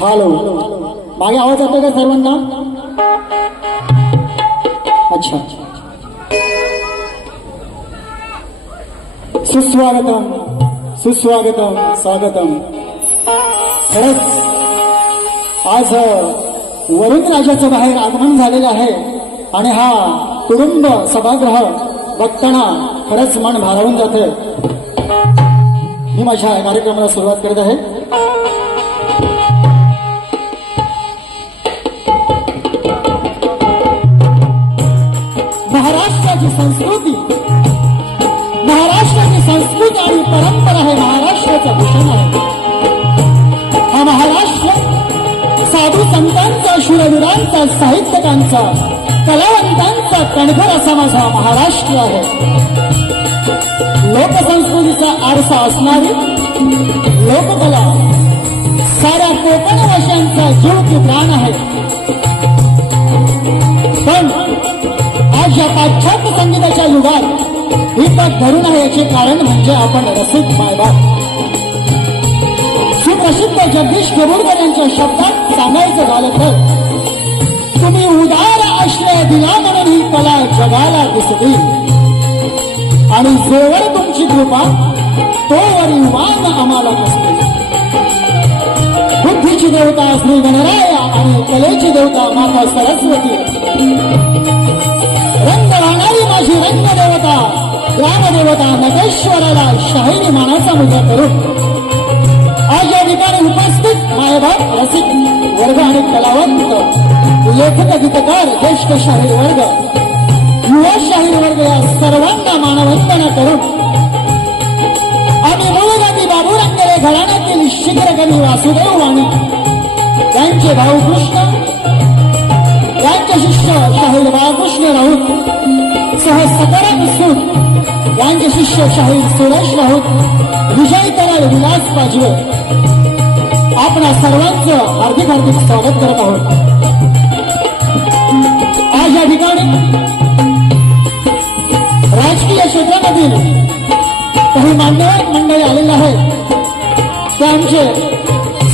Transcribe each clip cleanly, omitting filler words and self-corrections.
Hello, मागे आवाज येतोय का सर्वांना? अच्छा, सुस्वागतम सुस्वागतम स्वागतम. खरंच आज वरुण राजाचं बाहेर आगमन झालेलं आहे आणि हा तुरुंब सभागृह बघताना खरंच मन भारावून जाते. मी माझ्या कार्यक्रमाला सुरुवात करत आहे. महाराष्ट्राची संस्कृती आणि परंपरा हे महाराष्ट्राचं भूषण आहे. हा महाराष्ट्र साधू संतांचा, शूरवीरांचा, साहित्यकांचा, कलावंतांचा कणखर असा माझा महाराष्ट्र आहे. लोकसंस्कृतीचा आरसा असणारी लोककला साऱ्या कोकणवासियांचा जीव की प्राण आहे. पण आज या पाश्चात्य संगीताच्या युगात ही पद धरून आहे याचे कारण म्हणजे आपण रसिक मायबाप. सुप्रसिद्ध जगदीश केबुलकर यांच्या शब्दात सांगायचं झालं तर तुम्ही उदार आश्रय दिला म्हणून ही कला जगाला दिसली आणि जोवर तुमची कृपा तोवर युवान आम्हाला नसते. बुद्धीची देवता श्री गणराया आणि कलेची देवता माता सरस्वती, रंग वाहणारी माझी रंगदेवता ग्रामदेवता नगेश्वराला शाहिरी मानाचा मुद्दा करून आज या ठिकाणी उपस्थित मायबाप, रसिक वर्ग आणि कलावंत, लेखक, गीतकार, ज्येष्ठ शाहीर वर्ग, युवा शाहीर वर्ग या सर्वांना मानवंदना करून आम्ही मूळगाती बाबूरंगले घराण्यातील शिखरकवी वासुदेव वाणी त्यांचे भाऊ कृष्ण, त्यांचे शिष्य शाहीर बाळकृष्ण राऊत सह सकाराम सूत, यांचे शिष्य शाहीर सुरेश राऊत, विजय कराल, विलास पाजवे, आपणा सर्वांचं हार्दिक हार्दिक स्वागत करत आहोत. आज या ठिकाणी राजकीय क्षेत्रामधील काही मान्यवर मंडळी आलेले आहेत. ते आमचे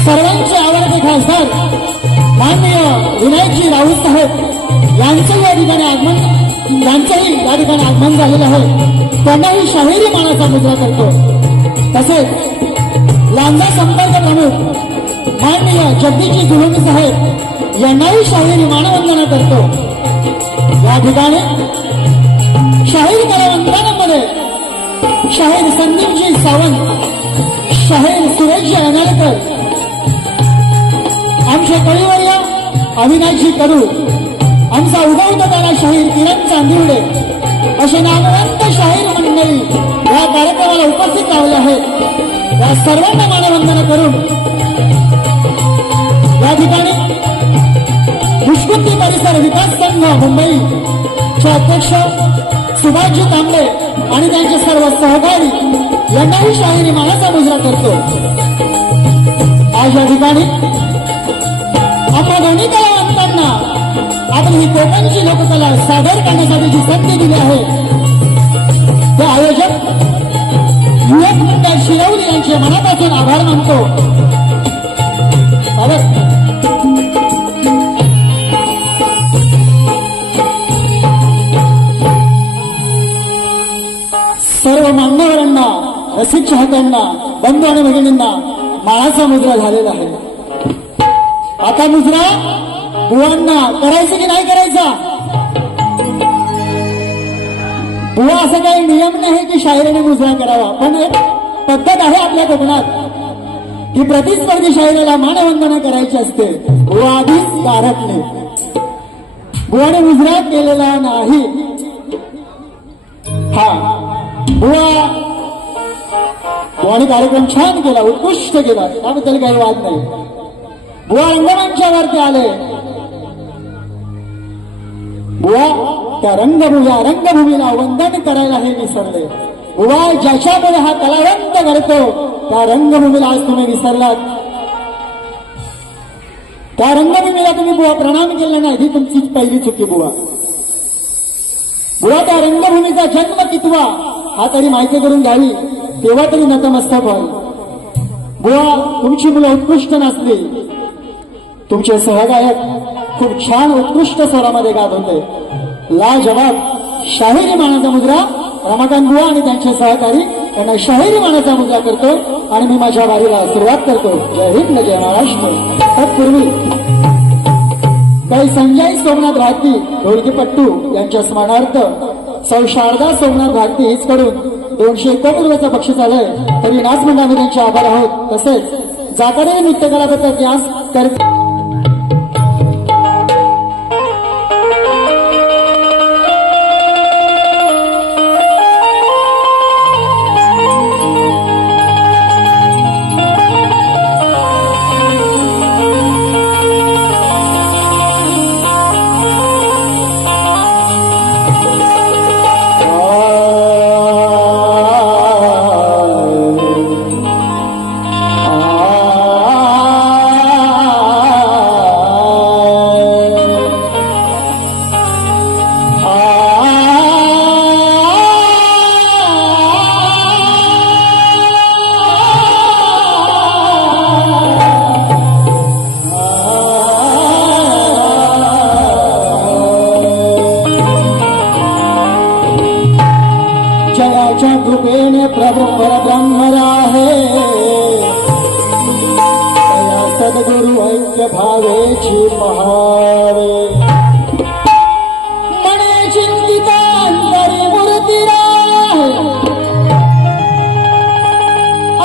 सर्वांचे आवडते खासदार माननीय विनायकजी राऊत साहेब यांचंही या ठिकाणी आगमन झालेलं आहे. त्यांनाही शाहिरी मानाचा मुद्रा करतो. तसेच लांजा संपर्क प्रमुख माननीय जगदीशजी दुलुमी साहेब यांनाही शाहिरी मानवंदना करतो. या ठिकाणी शाहीर कलावंतांमध्ये शाहीर संदीपजी सावंत, शाहीर सुरेशजी अनाळकर, आमचे कळीवर्य अविनाशजी कडू, आमचा उगवताना शाहीर किरण चांदिवडे असे नामवंत शाहीर मंडळी या कार्यक्रमाला उपस्थित राहिले आहेत. या सर्वांना मानवंदना करून या ठिकाणी त्रिपुटी परिसर विकास संघ मुंबई चे अध्यक्ष सुभाषजी तांबे आणि त्यांचे सर्व सहकारी यांनाही शाहिरी मानाचा मुजरा करतो। आज या ठिकाणी आपल्या दोन्ही कलावंतांना आपण ही कोकणची लोककला सादर करण्यासाठी जी संधी दिली आहे ते आयोजक युवक मंडळ शिरवली यांचे मनापासून आभार मानतो। सर्व मान्यवरांना रसिक चाहत्यांना बंधू आणि भगिनींना माळाचा मुजरा झालेला आहे। आता मुजरा बुवांना करायचा की नाही करायचा? बुवा असं काही नियम नाही की शाहिरीने मुजरा करावा, पण एक पद्धत आहे आपल्या कोकणात की प्रतिस्पर्धी शाहिरीला मानवंदना करायची असते। बुवा आधीच गारटले, बुवाने मुजरा केलेला नाही। बुवाने कार्यक्रम छान केला, उत्कृष्ट केला, त्याबद्दल काही वाद नाही। बुवा रंगमंचावरती आले, बुवा त्या रंगभूमीला वंदन करायला हे विसरले। बुवा ज्याच्यामुळे हा कलावंत घडतो त्या रंगभूमीला आज तुम्ही विसरलात। त्या रंगभूमीला तुम्ही बुवा प्रणाम केला नाही, ही तुमची पहिली चुकी। बुवा त्या रंगभूमीचा जन्म कितवा हा तरी माहिती करून घ्यावी, तेव्हा तरी नतमस्तक व्हाल। बुवा तुमची मुलं उत्कृष्ट नाचली, तुमचे सहगायक खूप छान उत्कृष्ट स्वरामध्ये गात होते। लाजवाब शाहिरी मानाचा मुजरा रमाकांत बुवा आणि त्यांचे सहकारी यांना शाहिरी मानाचा मुजरा करतो आणि मी माझ्या वारीला सुरुवात करतो। जय हिंद, जय महाराष्ट्र। तत्पूर्वी काही संजय सोमनाथ भारती ढोलकीपट्टू यांच्या स्मरणार्थ सौ शारदा सोमनाथ भारती हिचकडून 251 रुपयाचं बक्षीस आलंय, तरी नाच मंडळाने त्यांचे आभार आहोत। तसेच जाकारे नृत्य कलाबद्दल यास करते सद्गुरु ऐक्य भावेची महावे मने चिंतिता अंतरी मूर्ती राहे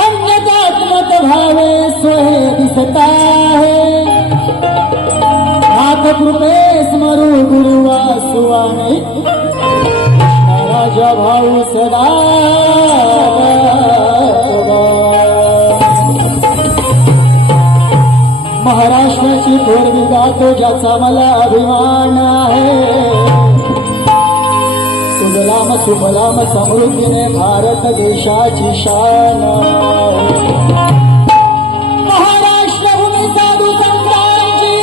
अन्यतात्मत भावे सोहे दिसता है नाथ कृपे स्मरू गुरुवासुवाने राजा भाऊ सदा महाराष्ट्राची थोरवी गातो ज्याचा मला अभिमान आहे सुजलाम सुफलाम समृद्धीने भारत देशाची शान महाराष्ट्र भूमी साधू संतांची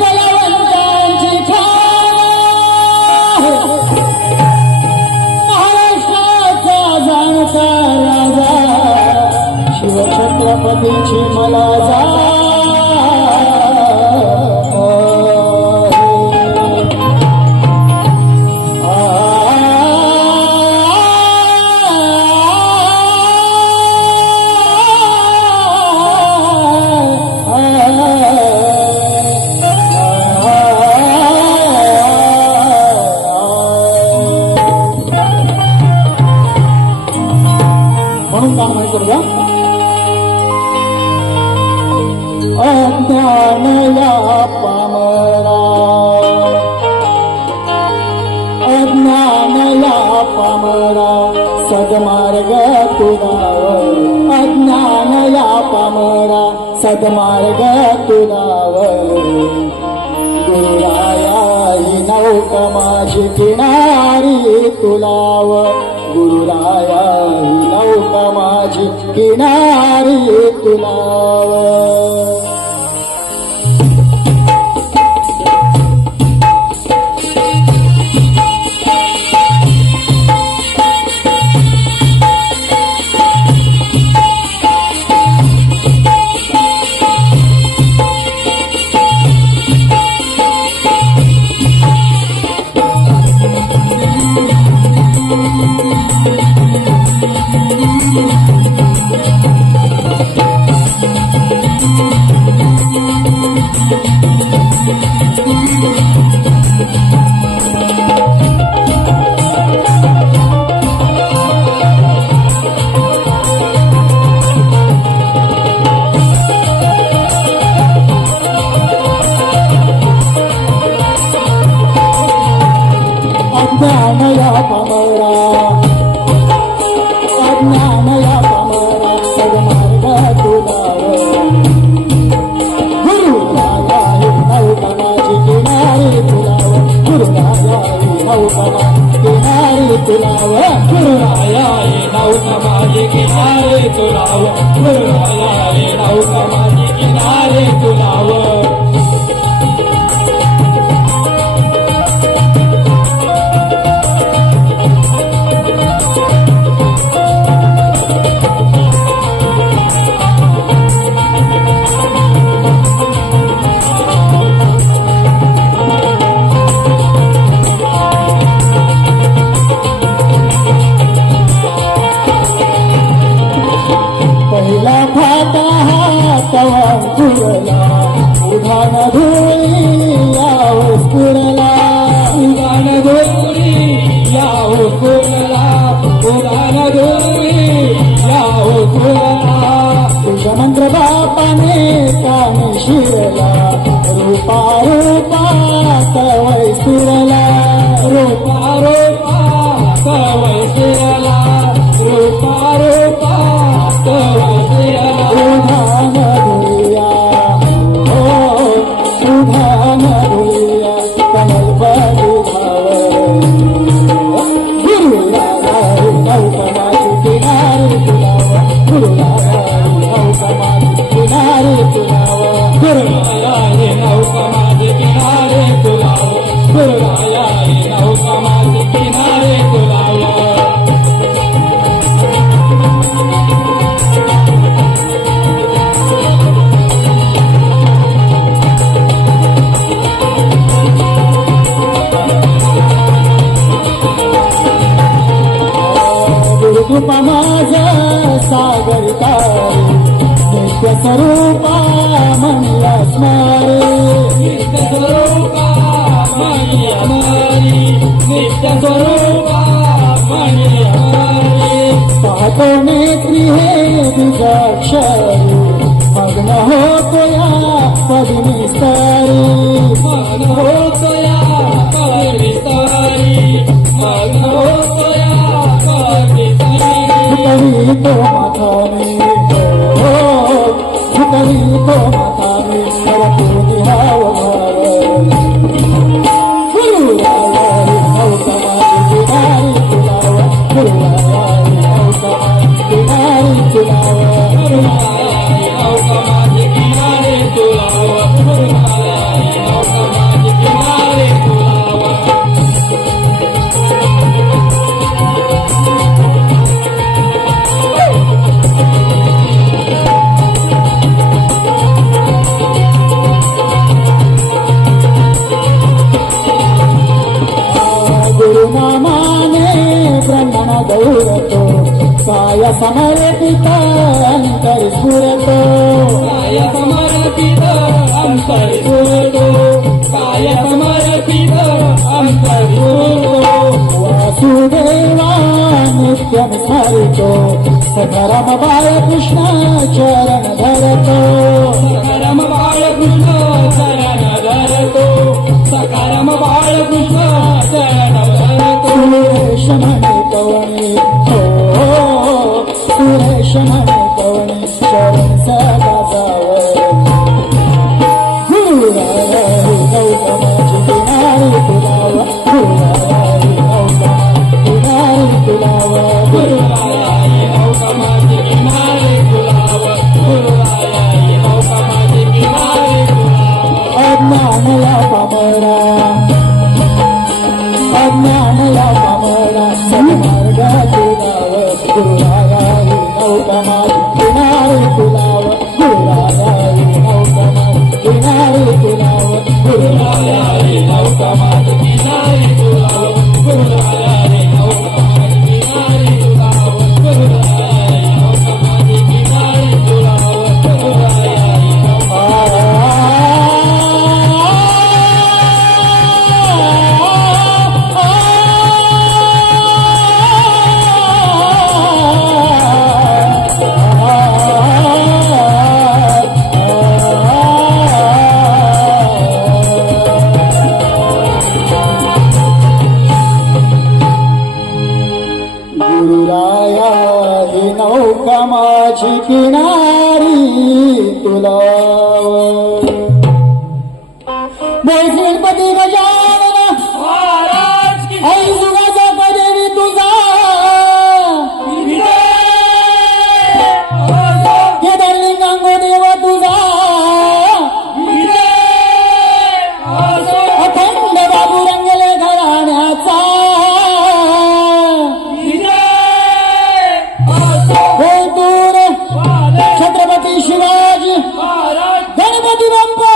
कलावंतांची ठाण महाराष्ट्राचा जाणता राजा शिवछत्रपतीची मला जा सदमार्ग तुलावर अज्ञानया पामरा सदमार्ग तुलावर गुरुराया नौका माझी किनारी तुलाव गुरुराया ही नौका माझी किनारी तुलाव अज्ञानया पमरा सगमार्ग तुलाव गुरुराया ही नौका माझी किनारी तुलाव गुरुराया ही नौका माझी किनारी तुलाव गुरुराया ही नौका माझी किनारी तुलाव गुरुराया ही नौका माझी किनारी तुलाव पुरला उधान धुळी यावं पुरला उधान धुळी यावं पुरला उधान धुळी यावं पुरला तुझ्या मंत्र बापाने कामी शिरला रूपा रूपा कवय सुरला रूपा रूपा कवय सुरला रूपा रूपा कवय सुरला उधान माझा सागर तारे नित्य स्वरूपा म्हणला स्मारे नित्य स्वरूपा म्हणला मारी नित्य स्वरूपा म्हणला मारी पाहतो नेत्री हे बीजाक्षरी मग्न होतो या पदनिस्तारी मग्न होतो या पदनिस्तारी मग्न होतो या पदनिस्तारी झुकरी तो माथा में झुकरी तो माथा में करतो निहाव गुरुराया ही नौका माझी किनारी तुलाव गुरुराया ही नौका माझी किनारी तुलाव गुरुराया ही नौका माझी किनारी तुलाव गुरुराया ही नौका माझी किनारी तुलाव गौरतो काय समर्पित अंतर स्फुरतो काय समर्पित अंतर स्फुरतो काय समर्पित अंतर स्फुरतो वासुदेवा नित्यं स्मरितो सखाराम बाळकृष्ण चरण धरतो सखाराम बाळकृष्ण चरण धरतो सखाराम बाळकृष्ण चरण धरतो सुरेश म्हणे पवनी सुरेश म्हणे पवनी चरण सदा जावर गुरुराया ही नौका माझी किनारी तुलाव ज्ञान या मामला सन्मार्ग तुलाव गुरुराया नौका माझी किनारे तुलाव गुरुराया नौका माझी किनारे तुलाव गुरुराया नौका माझी किनारे तुलाव गुरुराया नौका माझी किनारे तुलाव गुरुराया नौका माझी किनारे तुलाव गुरुराया माझी किनारी तुलाव बोल गणपती गजानन महाराज की आई जुगाचा कदेवी तुझा केदारलिंगांगो देवा तुझा अखंड बाबू रंगले घराण्याचा छत्रपती शिवाजी गणपती बाप्पा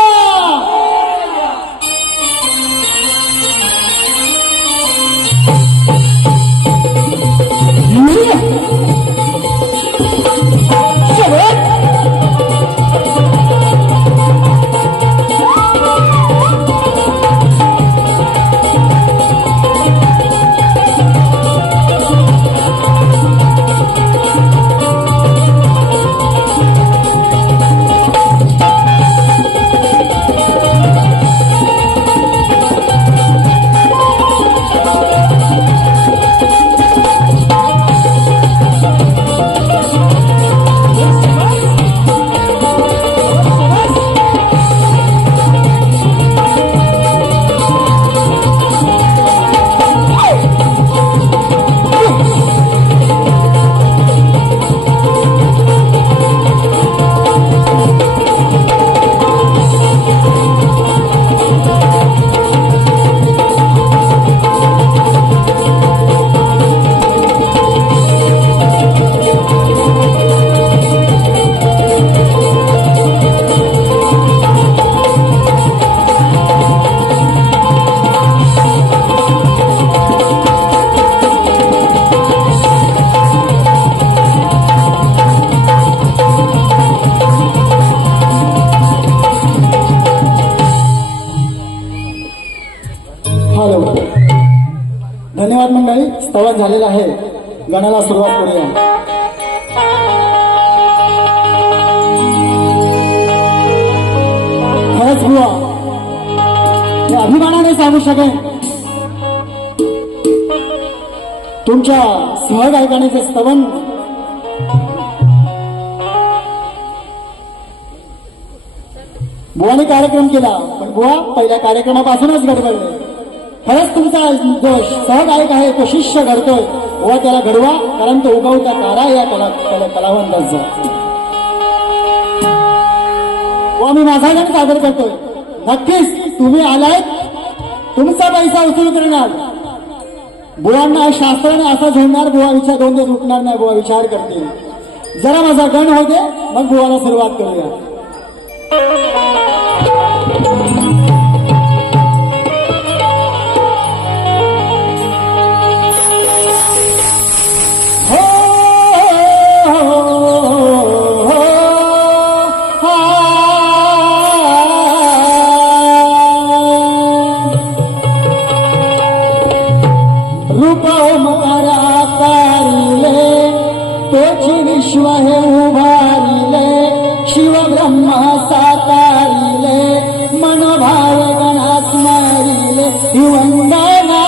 धन्यवाद मंडळी. स्तवन झालेलं आहे. गाण्याला सुरुवात करूया. खरंच बुवा मी अभिमानाने सांगू शकेन तुमच्या सहगायकाने जे स्तवन बुवाने कार्यक्रम केला पण बुवा पहिल्या कार्यक्रमापासूनच गडबडले. खरंच तुमचा जो सहगायक आहे तो शिष्य घडतोय व त्याला घडवा कारण तो उगवता तारा या कलावंताचा व मी माझा गण सादर करतोय. नक्कीच तुम्ही आलात तुमचा पैसा वसूल करणार. बुवांना शास्त्राने असं झोडणार बुवा विचार दोन दिवस उठणार नाही. बुवा विचार करतील. जरा माझा गण होते मग बुवाला सुरुवात करूया. विश्व हे उभारिले शिव ब्रह्मा साकारिले मनोभाव गणास मारिले वंदना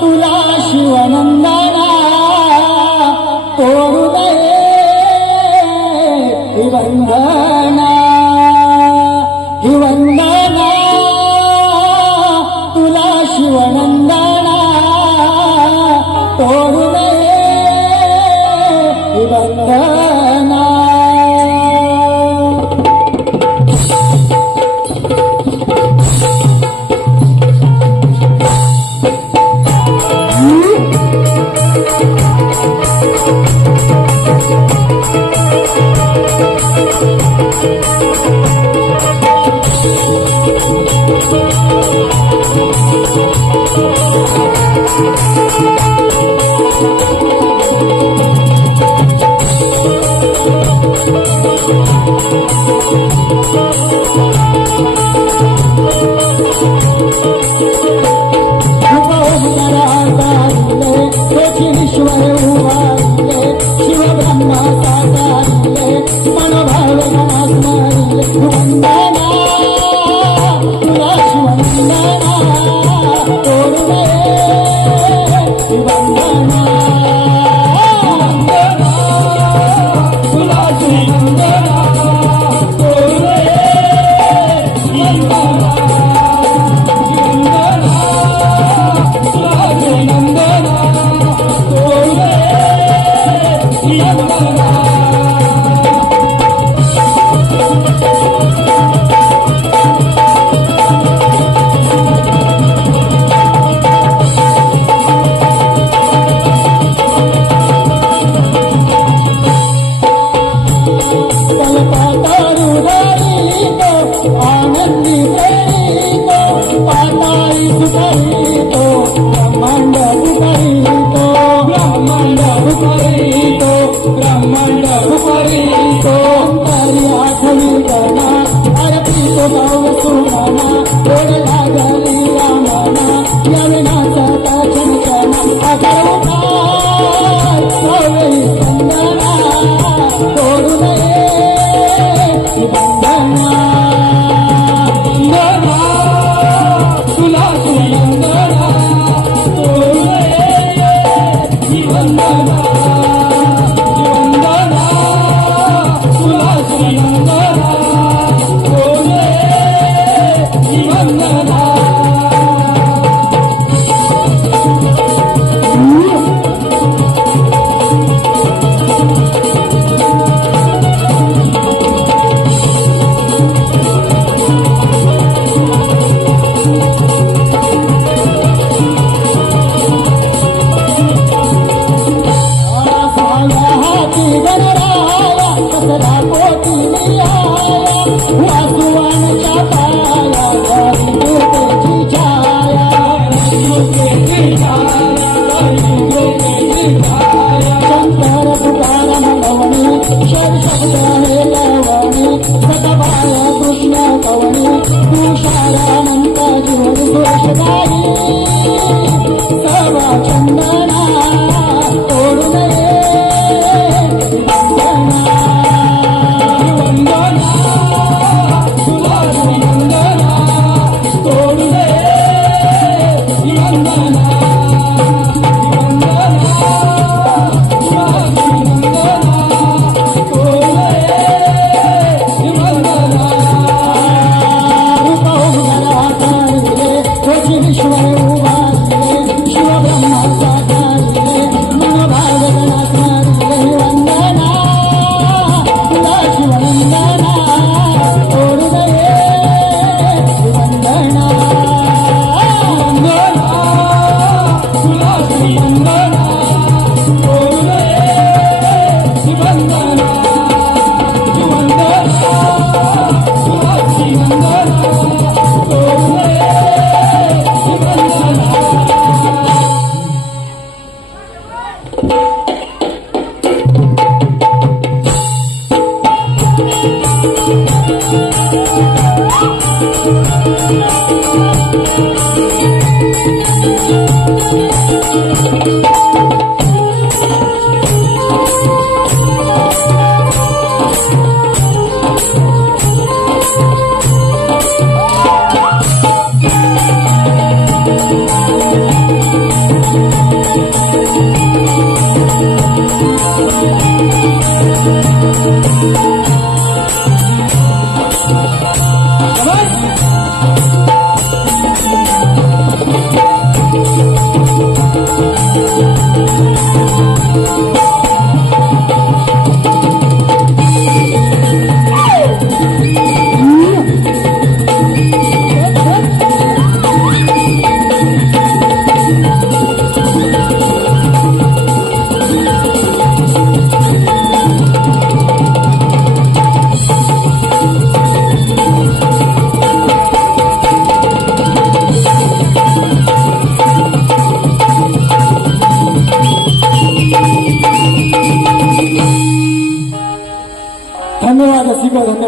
तुला शिवनंदना तोडू दये हि वंदना हि वंदना तुला शिवनंदना तोडू वंदना.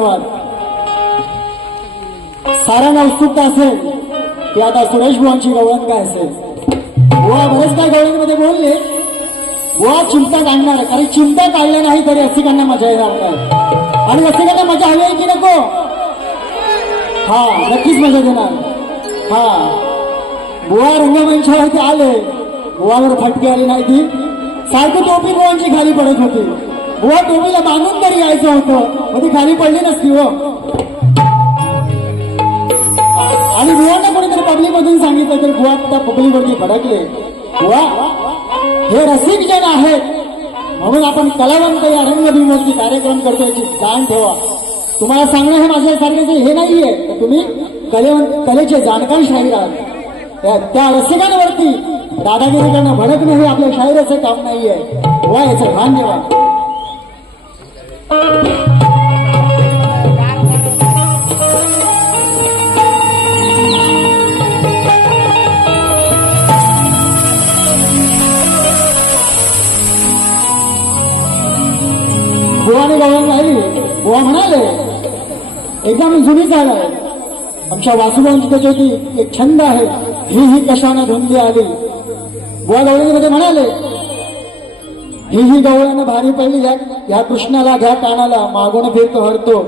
धन्यवाद. साऱ्यांना उत्सुकता असेल की आता सुरेश बुवांची गवळण काय असेल. बुवा बरेच काय गवळणीमध्ये बोलले. बुवा चिंता काढणार, कारण चिंता काढल्या नाही तरी रसिकांना मजा येणार नाही. आणि रसिकांना मजा हवी आहे की नको? हा, नक्कीच मजा देणार. हा, बुवा रंगमंचावरती आले, बुवावर फटके आली नाही ती. सारखी टोपी बुवांची खाली पडत होती. बुवा टोपीला बांधून तरी यायचं होतं, मग ती खाली पडली नसती हो. आणि बुवांना कोणीतरी पब्लिक मधून सांगितलं तर बुवा त्या पब्लिकवरती भडकले. बुवा हे रसिक जन आहेत, म्हणून आपण कलावंत या रंगभूमीवरती कार्यक्रम करतो याची जाण ठेवा. तुम्हाला सांगणं हे माझ्यासारखेच हे नाहीये तर तुम्ही कलेचे जाणकार शाहीर आहात. त्या रसिकांवरती दादागिरी करणं, भडकणं हे आपल्या शाहिराचं काम नाहीये. बुवा याचं भान ठेवा. बुवाने गवळण गायली. बुवा म्हणाले, एकदा मी जुनी झालाय. आमच्या वासुदेवांची त्याच्यावरती एक छंद आहे, ही कशानं धुंदी आली. बुवा गवळणीमध्ये म्हणाले, ही गवळण भारी पडली ह्या कृष्णाला घ्या कानाला, मागून फिरतो हरतो,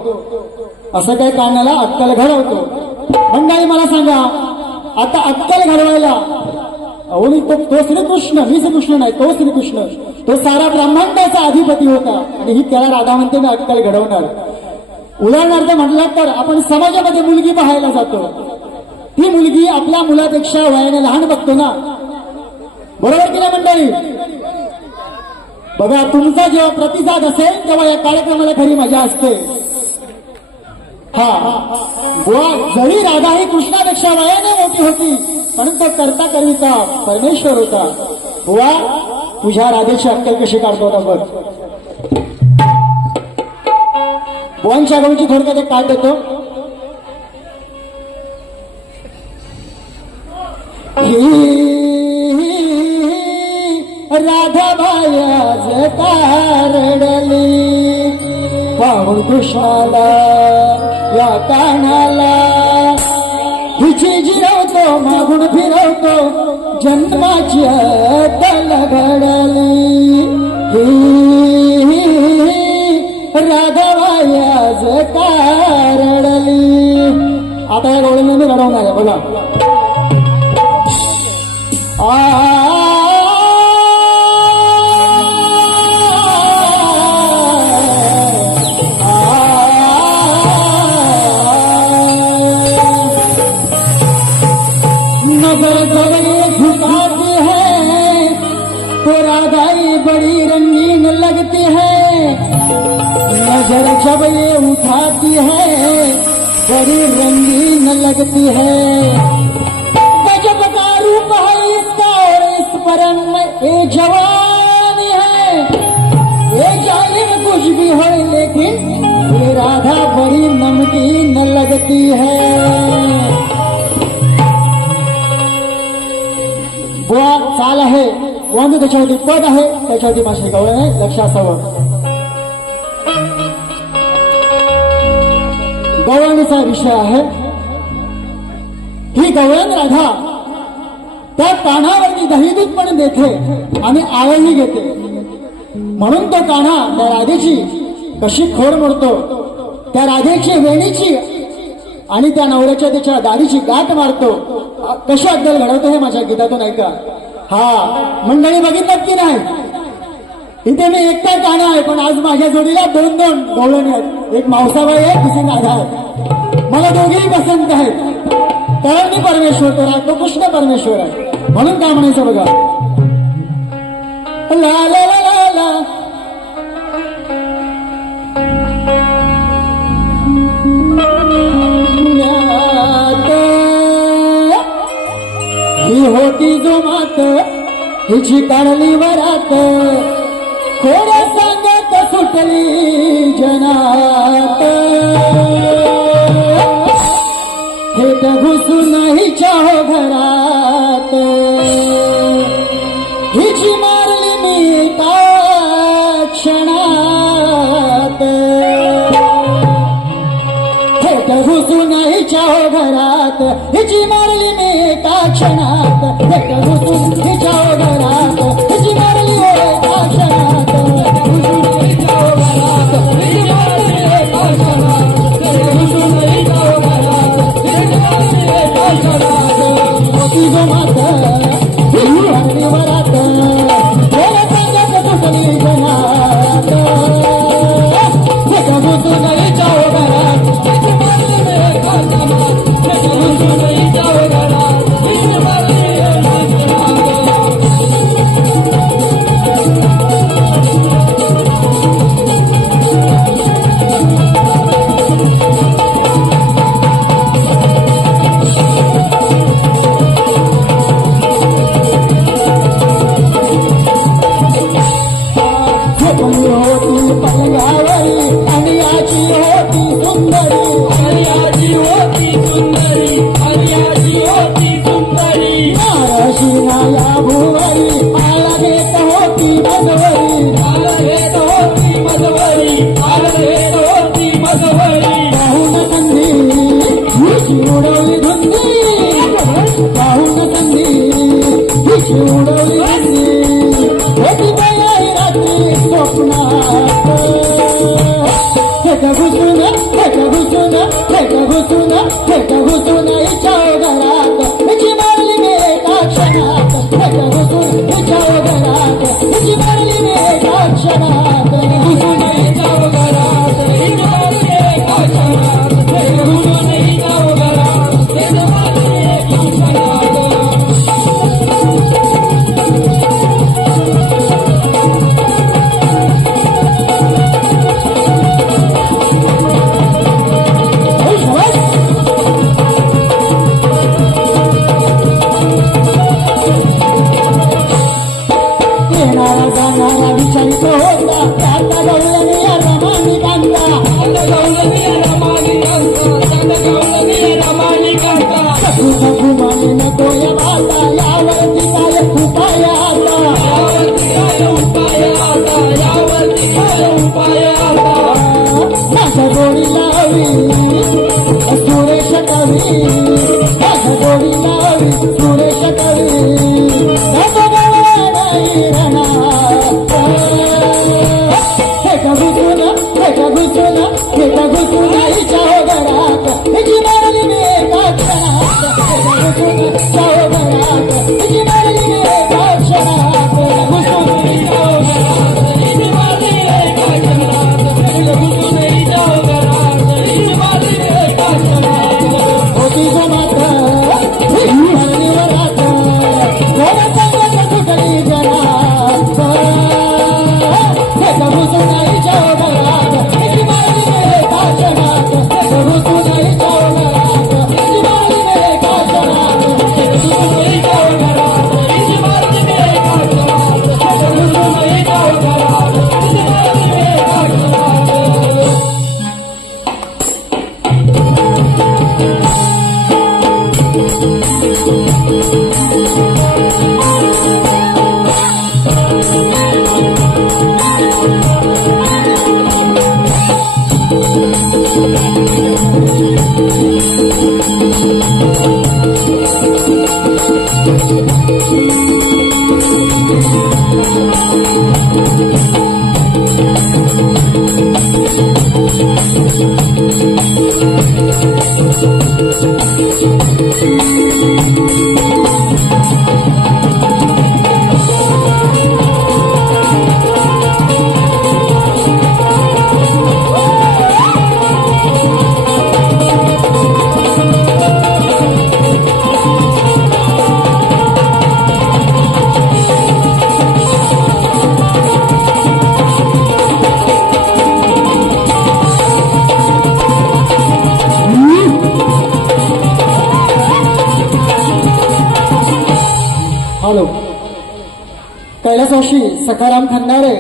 असं काय कानाला अक्कल घडवतो. मंडळी मला सांगा, आता अक्कल घडवायला तो श्रीकृष्ण, मी श्रीकृष्ण नाही, तो श्रीकृष्ण, तो सारा ब्रह्मांडाचा अधिपती होता आणि ही त्याला राधा म्हणते मी अक्कल घडवणार. उदाहरणार्थ म्हटलं तर आपण समाजामध्ये मुलगी पाहायला जातो. ती मुलगी आपल्या मुलापेक्षा वयाने लहान बघतो ना, बरोबर की नाही मंडळी? बघा, तुमचा जेव्हा प्रतिसाद असेल तेव्हा या कार्यक्रमाला खरी मजा असते. हा, बुवा जरी राधा ही कृष्णापेक्षा वयाने मोठी होती, पण तो करता करीता परमेश्वर होता. बुवा तुझ्या राधेची अक्कल कशी काढतो होता बघ. बुवांच्या गवळणीची थोडक्यात एक पाठ देतो. राधा बाया कारडली, पाहून कृष्णाला या कानाला, हिची जिरवतो मागून फिरवतो, जन्माची अक्कल घडली. राधा बायाज कारडली. आता या गवळणीने घडवणार आहे बघा. नजर जब झुकाती है तो राधाई बड़ी रंगीन लगती है, नजर जब ये उठाती है बड़ी रंगीन लगती है. गजब का रूप है इसका और इस पर ये जवानी है, ये जालिम कुछ भी हो लेकिन ये राधा बड़ी नमकीन लगती है. बुवा चाल आहे, बुवांचं त्याच्यावरती पद आहे, त्याच्यावरती माझी गवळण आहे, लक्ष असावं. गवळणीचा विषय आहे. ही गवळण राधा त्या कानावरती दहीदूध पण देते आणि आळही घेते. म्हणून तो कान्हा त्या राधेची कशी खोड मोडतो, त्या राधेची वेणीची आणि त्या नवऱ्याच्या त्याच्या दाढीची गाठ मारतो, कशी अक्कल घडवतो हे माझ्या गीतातून ऐका. हा मंडळी बघितलं की नाही, इथे मी एकटा कान्हा आहे, पण आज माझ्या जोडीला दोन गवळणी आहेत. एक मावसाबाई आहे, दुसरी राधा आहे. मला दोघेही पसंत आहेत, कारण मी परमेश्वर तो कृष्ण परमेश्वर आहे. म्हणून काय म्हणायचं बघा. ला ला ला ला ला ही होती जो मात, हिची काढली वरात, थोड्या सांगत सुटली जनात. थेट घुसून हिच्या घरात, हिची मारली मी त्या क्षणात. हिची मारली मी एका क्षणात भेट घुसून हिच्या घरात हिची मारली एका क्षणात हिच्या घरात हिची मारली एका क्षणात घुसून हिच्या घरात हिची मारली एका क्षणात मोठी जो मात हिची वरात गेल्या सांगत तुटली जनात भेट घुसून हिच्या घरात हिची मारली मी एका क्षणात भेट घुसून हिच्या घरात हिची मारली एका कैलासवासी सखाराम खंडारे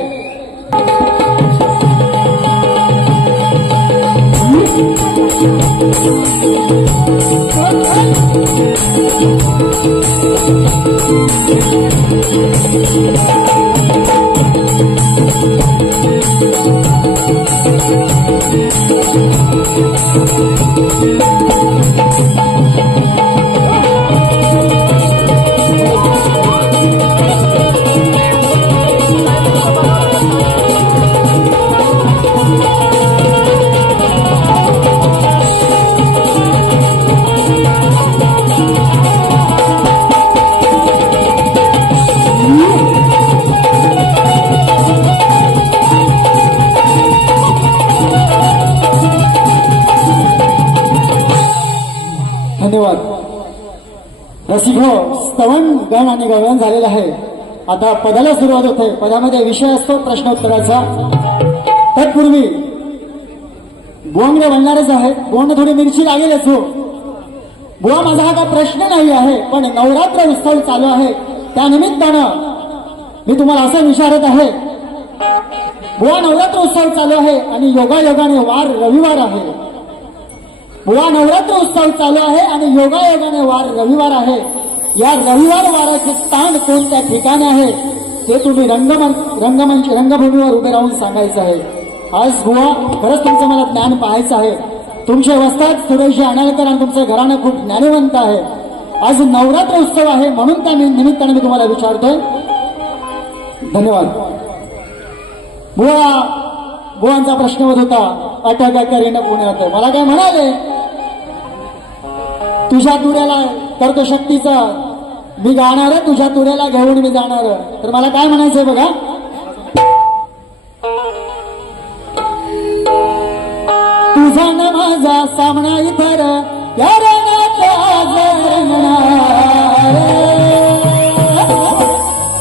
रसिको स्तवन गण आणि गवळण झालेलं आहे. आता पदाला सुरुवात होते. पदामध्ये विषय असतो प्रश्नोत्तराचा. तत्पूर्वी बुवांकडे म्हणणारच आहे. बुवांना थोडी मिरची लागेलच हो. बुवा माझा हा काय प्रश्न नाही आहे, पण नवरात्र उत्सव चालू आहे त्यानिमित्तानं मी तुम्हाला असं विचारत आहे. बुवा नवरात्र उत्सव चालू आहे आणि योगायोगाने वार रविवार आहे. बुवा नवरात्र उत्सव चालू आहे आणि योगायोगाने वार रविवार आहे. या रविवार वाराचे स्थान कोणत्या ठिकाणी आहे ते तुम्ही रंगभूमीवर उभे राहून सांगायचं आहे. आज बुवा खरंच तुमचं मला ज्ञान पाहायचं आहे. तुमचे वस्तात सुरेशजी आणालकर आणि तुमचं घराणं खूप ज्ञानवंत आहे. आज नवरात्र उत्सव आहे म्हणून त्या निमित्ताने मी तुम्हाला विचारतोय. धन्यवाद. बुवांचा प्रश्न होत होता अटक करीन पुण्यात. मला काय म्हणाले, तुझ्या तुऱ्याला करतो शक्तीचा मी गाणार, तुझ्या तुऱ्याला घेऊन मी जाणार. तर मला काय म्हणायचंय बघा. तुझा न माझा सामना इतर या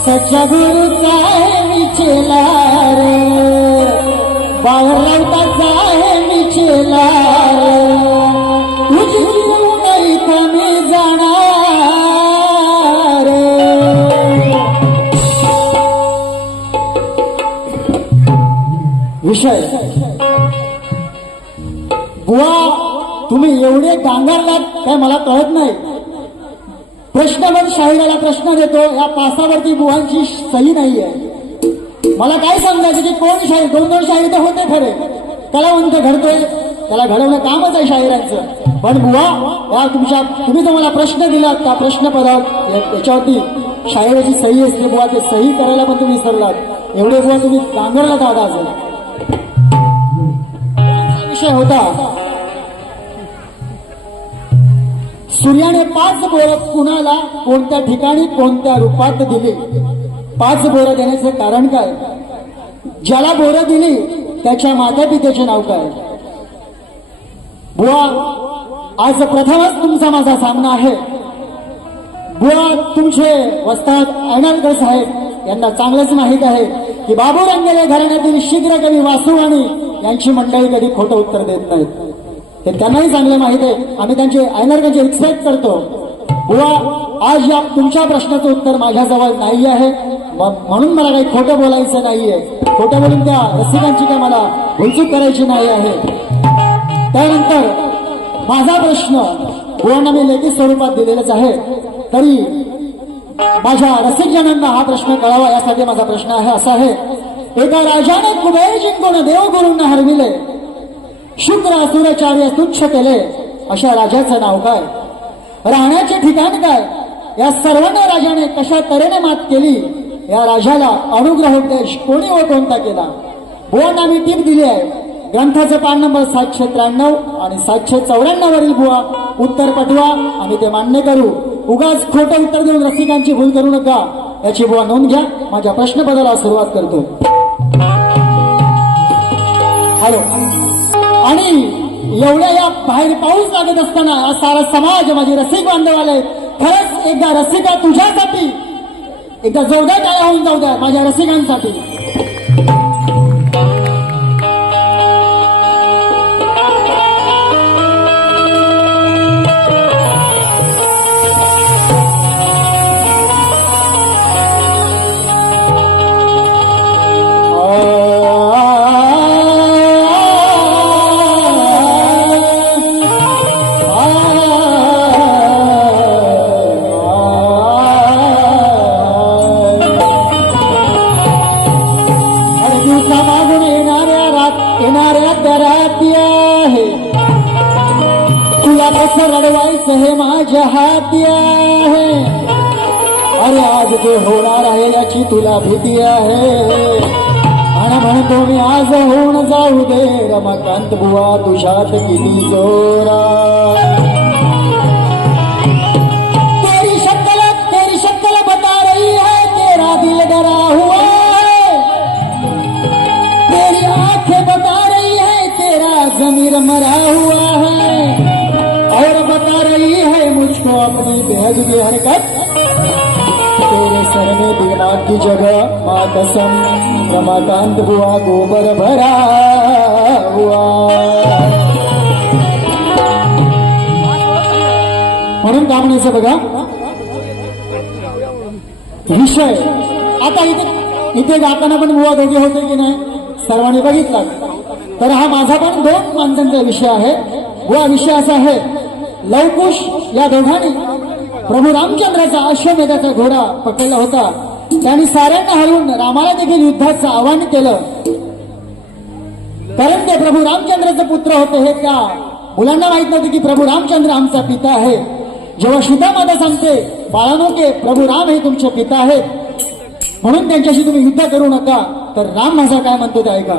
सच्चा गुरुचा आहे मी चेला रे, बाळरावताचा आहे मी चेला रे, उजळू नाही कमी जाणार रे. विषय बुवा तुम्ही एवढे गांगारलात काय मला कळत नाही. प्रश्नवर शाहिराला प्रश्न देतो. या पासावरती बुवांची सही नाहीये. मला काय समजायचं की कोण शाहीर, दोन शाहीर तर होते खरे, कलावंत घडतोय, त्याला घडवणं कामच आहे शाहिरांचं. पण बुवा या तुम्ही जो मला प्रश्न दिला त्या प्रश्न पदात याच्यावरती शाहिराची सही असते. बुवा ते सही करायला पण तुम्ही विसरलात. एवढे बुवा तुम्ही गांगरला दादा असेल. विषय होता सूर्याने 5 बोरं कुणाला कोणत्या ठिकाणी कोणत्या रूपात दिली. 5 बोरं देण्याचे कारण काय. ज्याला बोरं दिली त्याच्या माता पित्याचे नाव काय. बुवा आज प्रथमच तुमचा माझा सामना आहे. बुवा तुमचे वस्ताद आयनाळकर साहेब यांना चांगलंच माहीत आहे की बाबू रंगेले घराण्यातील शीघ्र कवी वासुवाणी यांची मंडळी कधी खोटं उत्तर देत नाहीत. हे त्यांनाही चांगलं माहित आहे. आम्ही त्यांचे आयनाळकरांचे रिस्पेक्ट करतो. बुवा आज या तुमच्या प्रश्नाचं उत्तर माझ्याजवळ नाही आहे म्हणून मला काही खोटं बोलायचं नाहीये. खोटं बोलून त्या रसिकांची काय मला भुलचूक करायची नाही आहे. त्यानंतर माझा प्रश्न बुवांना मी लेखी स्वरूपात दिलेलाच आहे, तरी माझ्या रसिकजनांना हा प्रश्न कळावा यासाठी माझा प्रश्न आहे. असा आहे, एका राजाने कुबेर जिंकून देवगुरूंना हरविले, शुक्र असुराचार्य तुच्छ केले, अशा राजाचं नाव काय. राहण्याचे ठिकाण काय. या सर्वांना राजाने कशा तऱ्हेने मात केली. या राजाला अनुग्रहोपदेश कोणी व कोणता केला. बुवांना मी टीप दिली आहे. ग्रंथाचं पान नंबर 793 आणि 794 वरील बुवा उत्तर पाठवा, आम्ही ते मान्य करू. उगाच खोटं उत्तर देऊन रसिकांची भूल करू नका याची बुवा नोंद घ्या. माझ्या प्रश्नपदाला सुरुवात करतो. हॅलो. आणि एवढ्या या बाहेर पाऊस लागत असताना हा सारा समाज माझे रसिक बांधव आले. खरंच एकदा रसिका तुझ्यासाठी एकदा जोरदार टाळ्या होऊन जाऊ द्या माझ्या रसिकांसाठी. रडवायचं हे माझ्या हाती आहे. अरे आज जे होणार आहे याची तुला भीती आहे. आणि म्हणतो मी आज होऊन जाऊ दे रमाकांत बुवा तुझ्यात किती जोरा. तेरी शक्ल बता रही है तेरा दिल डरा हुआ है. तेरी आंखें बता रही है तेरा जमीर मरा हुआ है. और बता रही है मुझको अपनी बेहद की हरकत तेरे सर में दिमाग की जगह माँ कसम रमाकांत हुआ गोबर भरा हुआ। म्हणून का म्हणायचं बघा विषय आता इथे गाताना पण बुवा दोघे होते की नाही सर्वांनी बघितला। तर हा माझा पण 2 माणसांचा विषय आहे। बुवा विषय असा आहे लवकुश या दोघांनी प्रभू रामचंद्राचा अश्वमेधाचा घोडा पकडला होता। त्यांनी साऱ्यांना हरवून रामाला देखील युद्धाचं आवाहन केलं कारण ते प्रभू रामचंद्राचे पुत्र होते। हे त्या मुलांना माहित नव्हते की प्रभू रामचंद्र आमचा पिता आहे। जेव्हा सीता माता सांगते बाळांनो के प्रभू राम हे तुमचे पिता आहेत म्हणून त्यांच्याशी तुम्ही युद्ध करू नका, तर राम माझा काय म्हणतो ते ऐका।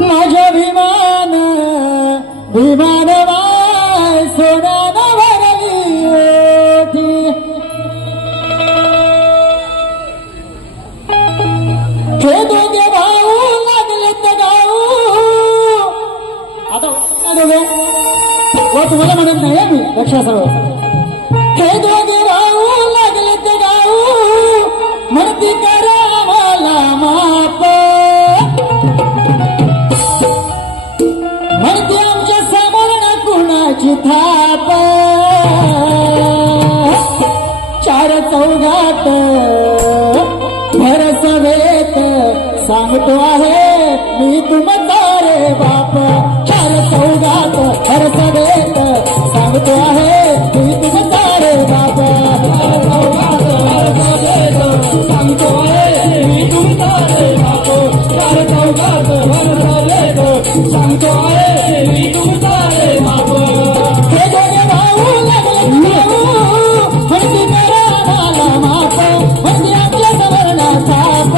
माझ्या विमान विमान सोन्यानं भरली होती हे दोघे भाऊ लागलेत गाऊ। आता दोघे व तुम्हाला म्हणत नाही मी लक्षात सर्व हे दोघे भाऊ लागलेत गाऊ म्हणती करा मला माप म्हणती आमच्या समोर ना कुणाची थाप। 4 चौघात भरसवेत सांगतो आहे मी तुमचा रे बाप। 4 चौघात भरसवेत सांगतो आहे मी तुमचा रे बाप। 4 चौघात भरसवेत सांगतो आहे मी तुमचा रे बाप। 4 चौघात भरसवेत सांगतो आहे मी तुमचा रे बाप। हे दोघे भाऊ लागले म्हणती करा मला माप म्हणती आपल्या समोरला थाप।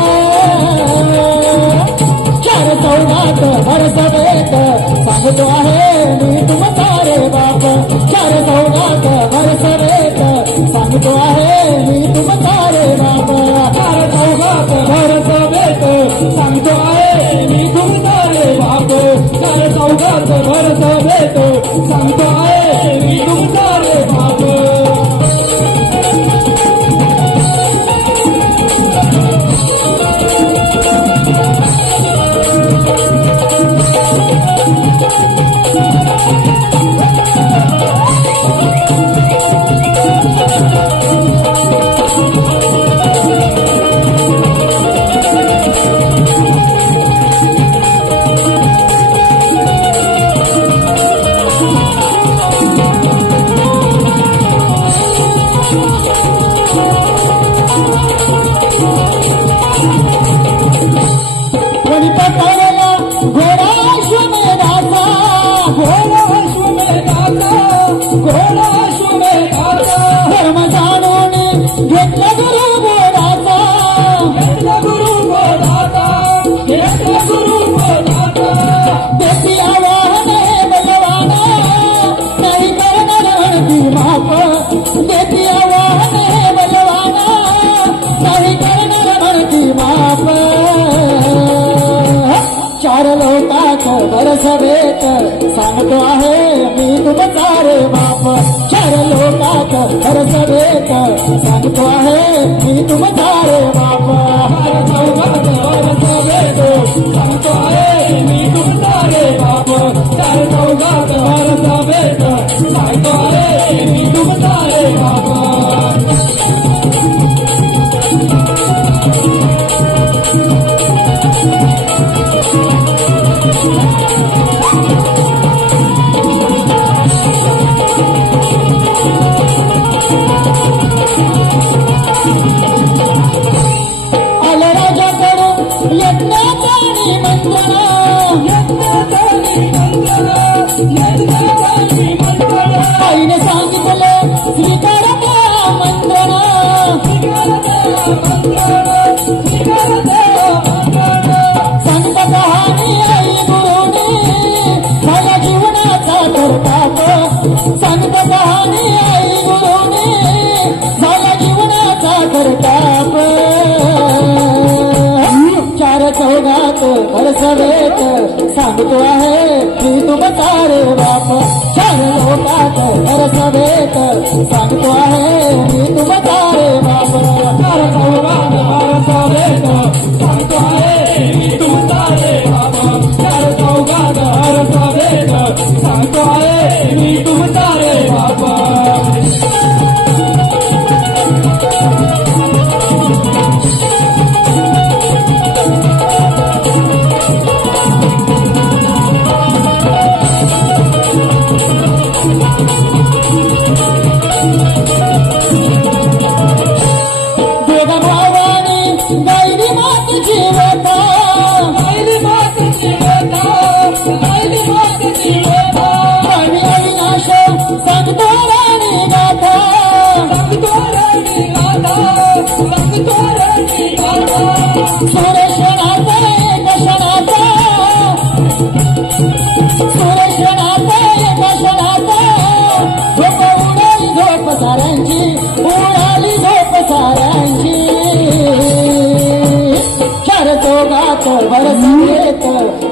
4 चौघात भरसवेत सांगतो आहे मी तुमचा रे बाप। 4 चौघात भरसवेत सांगतो आहे मी तुमचा रे बाप। 4 चौघात भरसवेत सांगतो आहे मी तुमचा रे बाप। 4 चौघात भरसवेत सांगतो आहे मी तुमचा रे बाप। भरसवेत सांगतो आहे मी तुमचा रे बाप। 4 लोकात भरसवेत सांगतो आहे मी तुमचा रे बाप। 4 चौघात भरसवेत सांगतो आहे मी तुमचा रे बाप। 4 चौघात भरसवेत सांगतो आहे मी तुमचा रे बाप। आईने सांगितलं स्वीकारत्या मंत्रणा सांगता कहाणी आई गुरुने माझ्या जीवनाचा करताप। सांगता कहाणी आई गुरुने माझ्या जीवनाचा करताप। 4 चौघात भरसवेत सांगतो आहे मी तुमचा रे बाप। 4 लोकात सांगतो राणी गाथा सुरेश्वराचा एक क्षणाचा सुरेश्वराचा एक क्षणाचा झोप उडाली झोप साऱ्यांची उडाली झोप साऱ्यांची चार चौघात वरस येत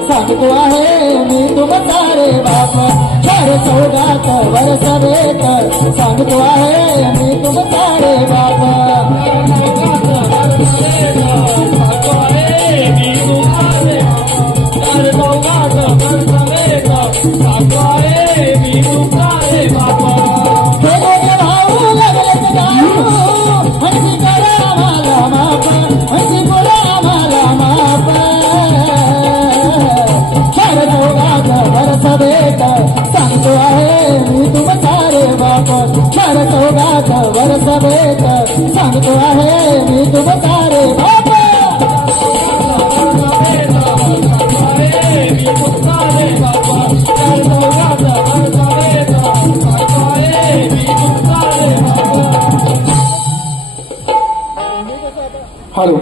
सांगतो आहे मी तुमचा रे बाप चार चौघात वरस येत सांगतो आहे मी तुमचा रे बाप सांगतो आहे मी तुमचा रे बाप चार चौघात वरस भेट सांगतो आहे मी तुमचा रे बाप हॅलो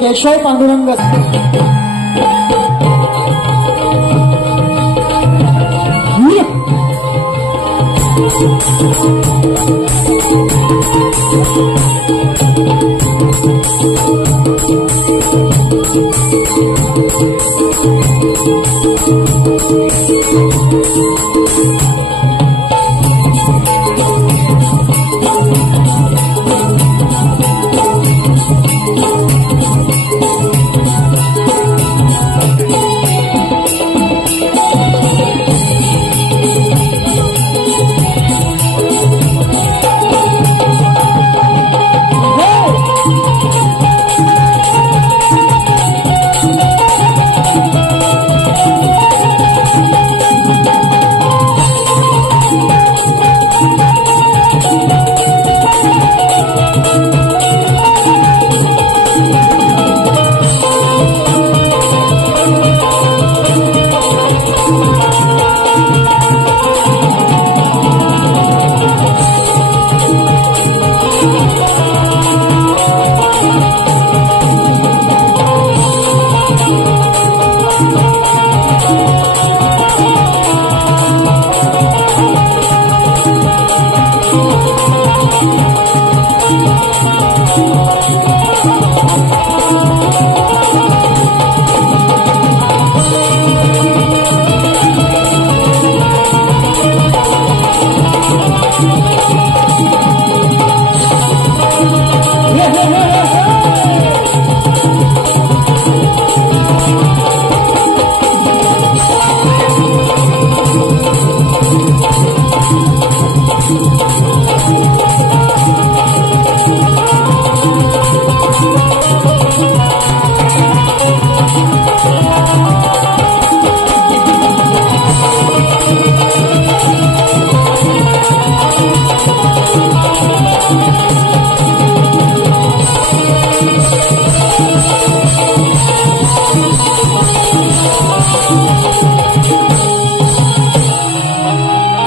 केशव पांडुरंग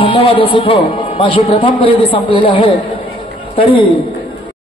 धन्यवाद रसिको, माझी प्रथम खरेदी संपलेली आहे. तरी